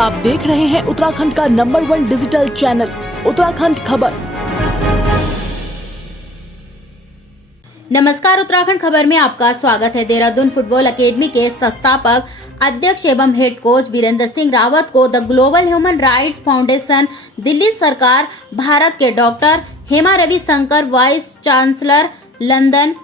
आप देख रहे हैं उत्तराखंड का नंबर 1 डिजिटल चैनल उत्तराखंड खबर। नमस्कार, उत्तराखंड खबर में आपका स्वागत है। देहरादून फुटबॉल एकेडमी के संस्थापक अध्यक्ष एवं हेड कोच वीरेंद्र सिंह रावत को the Global Human Rights Foundation, Delhi सरकार, भारत के doctor Hema Ravi Shankar vice chancellor London,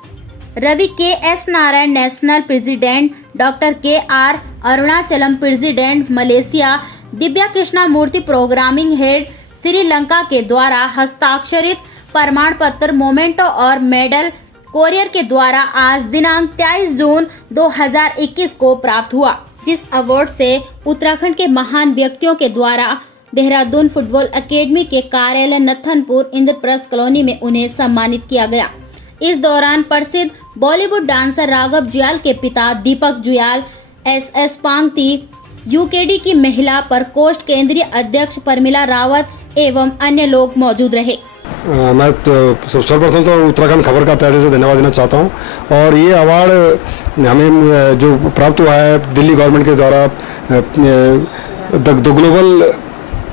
Ravi K S. Narayan national president, doctor K R. Arunachalam president Malaysia, Divya Krishna Murthy programming head Sri Lanka के द्वारा हस्ताक्षरित प्रमाण पत्र, मोमेंटो और मेडल कोरियर के द्वारा आज दिनांक 23 जून 2021 को प्राप्त हुआ। जिस अवार्ड से उत्तराखंड के महान व्यक्तियों के द्वारा देहरादून फुटबॉल एकेडमी के कार्यालय नथनपुर इंद्रप्रस्थ कॉलोनी में उन्हें सम्मानित किया गया। इस दौरान प्रसिद्ध बॉलीवुड डांसर राघव जुयाल के पिता दीपक जुयाल, एस.एस. पांगती, यूकेडी की महिला प्रकोष्ठ केंद्रीय अध्यक्ष परमिला रावत एवं अन्य लोग मौजूद रहे। मैं सर्वप्रथम तो उत्तराखंड खबर का तहे दिल से धन्यवाद देना चाहता हूं। और ये अवार्ड हमें जो प्राप्त हुआ है दिल्ली गवर्नमेंट के द्वारा the global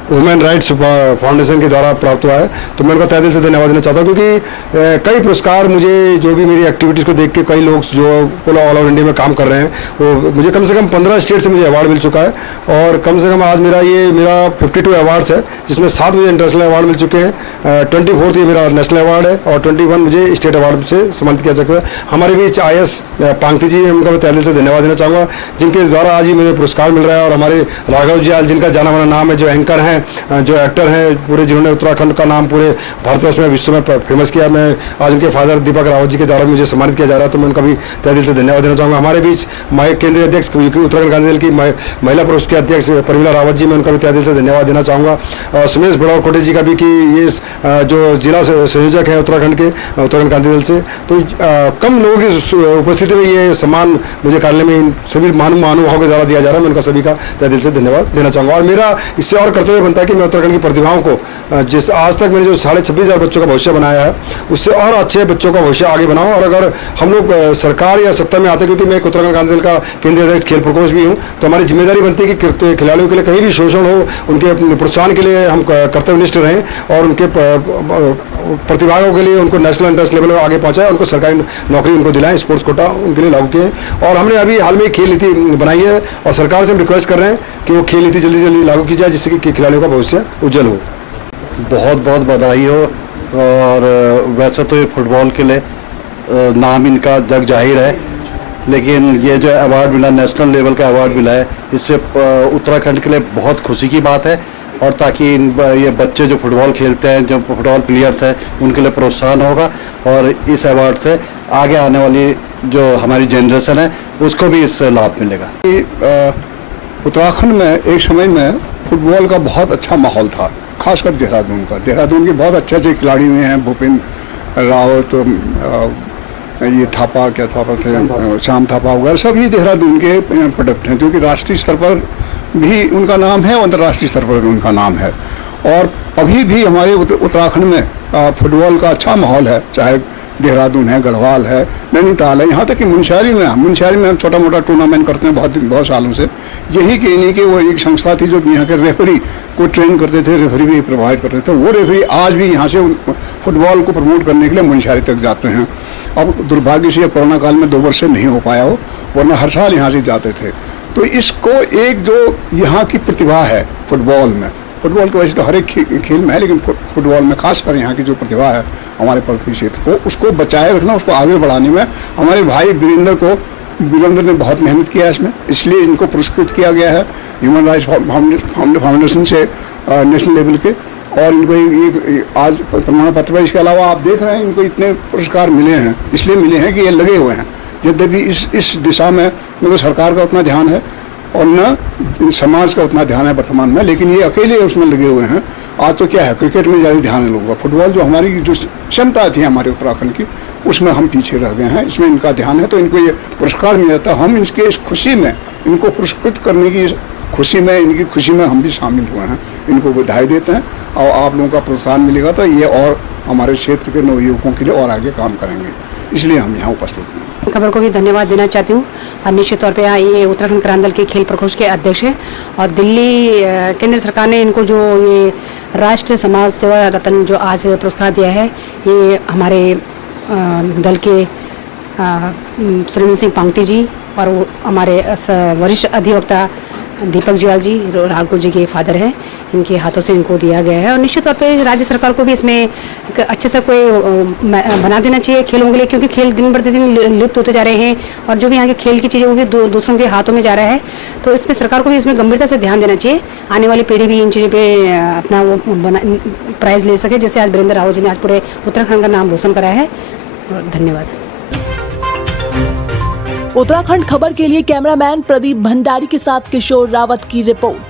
women rights foundation के द्वारा प्राप्त हुआ है, तो मैं उनका तहे दिल से धन्यवाद देना चाहता हूँ। क्योंकि कई पुरस्कार मुझे जो भी मेरी एक्टिविटीज़ को देख के कई लोग जो ऑल ओवर इंडिया में काम कर रहे हैं, वो मुझे कम से कम 15 स्टेट से मुझे अवार्ड मिल चुका है। और कम से कम आज मेरा 52 अवार्ड्स है, जिसमें 7 मुझे इंटरनेशनल अवार्ड मिल चुके हैं। 24 ये मेरा नेशनल अवार्ड है और 21 मुझे स्टेट अवार्ड से सम्मानित किया जा चुका है। हमारे बीच आई.एस. पांगती जी, उनका मैं तहे दिल से धन्यवाद देना चाहूँगा, जिनके द्वारा आज ही मुझे पुरस्कार मिल रहा है। और हमारे राघव जुयाल, जिनका जाना माना नाम है, जो एंकर हैं, जो एक्टर हैं पूरे, जिन्होंने उत्तराखंड का नाम पूरे भारतवर्ष में, विश्व में फेमस किया। मैं आज उनके फादर दीपक रावत जी के द्वारा मुझे सम्मानित किया जा रहा है, तो मैं उनका भी तहे दिल से धन्यवाद देना चाहूँगा। हमारे बीच केंद्रीय अध्यक्ष उत्तराखंड कांग्रेस दल की महिला प्रकोष्ठ के अध्यक्ष परमिला रावत जी, मैं उनका भी तहे दिल से धन्यवाद देना चाहूँगा। सुमेश बड़ावकोटे जी का भी, कि ये जो जिला संयोजक हैं उत्तराखंड के, उत्तराखंड कांग्रेस दल से, तो कम लोगों की उपस्थिति में ये सम्मान मुझे कार्यालय में इन सभी महानुभावों के द्वारा दिया जा रहा है। मैं उनका सभी का तहे दिल से धन्यवाद देना चाहूँगा। और मेरा इससे और कर्तव्य बनता है कि मैं उत्तराखंड की प्रतिभाओं को, जिस आज तक मैंने जो 26,500 बच्चों का भविष्य बनाया है, उससे और अच्छे बच्चों का भविष्य आगे बनाऊं। और अगर हम लोग सरकार या सत्ता में आते, क्योंकि मैं उत्तराखंड कांग्रेस दल का केंद्रीय अध्यक्ष खेल प्रकोष्ठ भी हूं, तो हमारी जिम्मेदारी बनती है कि खिलाड़ियों के लिए कहीं भी शोषण हो, उनके प्रोत्साहन के लिए हम कर्तव्यनिष्ठ रहें और उनके प्रतिभाओं के लिए उनको नेशनल इंटरनेशनल लेवल में आगे पहुंचाएं, उनको सरकारी नौकरी उनको दिलाएं, स्पोर्ट्स कोटा उनके लिए लागू किए। और हमने अभी हाल में खेल नीति बनाई है और सरकार से हम रिक्वेस्ट कर रहे हैं कि वो खेल नीति जल्दी जल्दी लागू की जाए, जिससे कि खिलाड़ियों का भविष्य उज्जवल हो। बहुत बहुत बधाई हो। और वैसे तो ये फुटबॉल के लिए नाम इनका जग जाहिर है, लेकिन ये जो अवार्ड मिला, नेशनल लेवल का अवार्ड मिला है, इससे उत्तराखंड के लिए बहुत खुशी की बात है। और ताकि ये बच्चे जो फुटबॉल खेलते हैं, जो फुटबॉल प्लेयर्स हैं, उनके लिए प्रोत्साहन होगा और इस अवार्ड से आगे आने वाली जो हमारी जनरेशन है उसको भी इससे लाभ मिलेगा। उत्तराखंड में एक समय में फुटबॉल का बहुत अच्छा माहौल था, खासकर देहरादून का। देहरादून के बहुत अच्छे अच्छे खिलाड़ी हुए हैं, भूपेंद्र रावत, ये थापा, क्या थापा थे, श्याम थापा वगैरह, सभी देहरादून के प्रोडक्ट हैं, जो कि राष्ट्रीय स्तर पर भी उनका नाम है और अंतर्राष्ट्रीय स्तर पर भी उनका नाम है। और अभी भी हमारे उत्तराखंड में फुटबॉल का अच्छा माहौल है, चाहे देहरादून है, गढ़वाल है, नैनीताल है, यहाँ तक कि मुनस्यारी में हम छोटा मोटा टूर्नामेंट करते हैं बहुत सालों से। यही कि इन्हीं के वो एक संस्था थी जो यहाँ के रेफरी को ट्रेन करते थे, रेफरी भी प्रोवाइड करते थे। वो रेफरी आज भी यहाँ से फुटबॉल को प्रमोट करने के लिए मुनस्यारी तक जाते हैं। अब दुर्भाग्य से कोरोना काल में 2 वर्ष से नहीं हो पाया हो, वरना हर साल यहाँ से जाते थे। तो इसको एक जो यहाँ की प्रतिभा है फुटबॉल में, फुटबॉल की वजह से तो हर एक खेल में है, लेकिन फुटबॉल में खासकर यहाँ की जो प्रतिभा है हमारे पर्वतीय क्षेत्र को, उसको बचाए रखना, उसको आगे बढ़ाने में हमारे भाई वीरेंद्र ने बहुत मेहनत किया है इसमें, इसलिए इनको पुरस्कृत किया गया है ह्यूमन राइट्स फाउंडेशन से नेशनल लेवल के। और इनको ये आज प्रमाण पत्र है। इसके अलावा आप देख रहे हैं इनको इतने पुरस्कार मिले हैं, इसलिए मिले हैं कि ये लगे हुए हैं। यद्यपि इस दिशा में मतलब सरकार का उतना ध्यान है और न समाज का उतना ध्यान है वर्तमान में, लेकिन ये अकेले उसमें लगे हुए हैं। आज तो क्या है, क्रिकेट में ज़्यादा ध्यान है लोगों का, फुटबॉल जो हमारी जो क्षमता थी हमारे उत्तराखंड की, उसमें हम पीछे रह गए हैं, इसमें इनका ध्यान है, तो इनको ये पुरस्कार मिल जाता है। हम इसके इस खुशी में, इनको पुरस्कृत करने की खुशी में, इनकी खुशी में हम भी शामिल हुए हैं, इनको बधाई देते हैं। और आप लोगों का प्रोत्साहन मिलेगा तो ये और हमारे क्षेत्र के नवयुवकों के लिए और आगे काम करेंगे, इसलिए हम यहाँ उपस्थित हैं। खबर को भी धन्यवाद देना चाहती हूँ। और निश्चित तौर पे ये उत्तराखंड किसान दल के खेल प्रकोष्ठ के अध्यक्ष हैं और दिल्ली केंद्र सरकार ने इनको जो ये राष्ट्रीय समाज सेवा रत्न जो आज पुरस्कार दिया है, ये हमारे दल के सुरेंद्र सिंह पांगती जी और वो हमारे वरिष्ठ अधिवक्ता दीपक जुयाल जी, राघव जी के फादर हैं, इनके हाथों से इनको दिया गया है। और निश्चित तौर पे राज्य सरकार को भी इसमें एक अच्छे से कोई बना देना चाहिए खेलों के लिए, क्योंकि खेल दिन बर दिन लुप्त होते जा रहे हैं और जो भी यहाँ के खेल की चीज़ें वो भी दूसरों के हाथों में जा रहा है। तो इसमें सरकार को भी इसमें गंभीरता से ध्यान देना चाहिए, आने वाली पीढ़ी भी इन चीज़ों पर अपना वो प्राइज़ ले सके, जैसे आज वीरेंद्र रावत जी ने आज पूरे उत्तराखंड का नाम रोशन कराया है। धन्यवाद। उत्तराखंड खबर के लिए कैमरामैन प्रदीप भंडारी के साथ किशोर रावत की रिपोर्ट।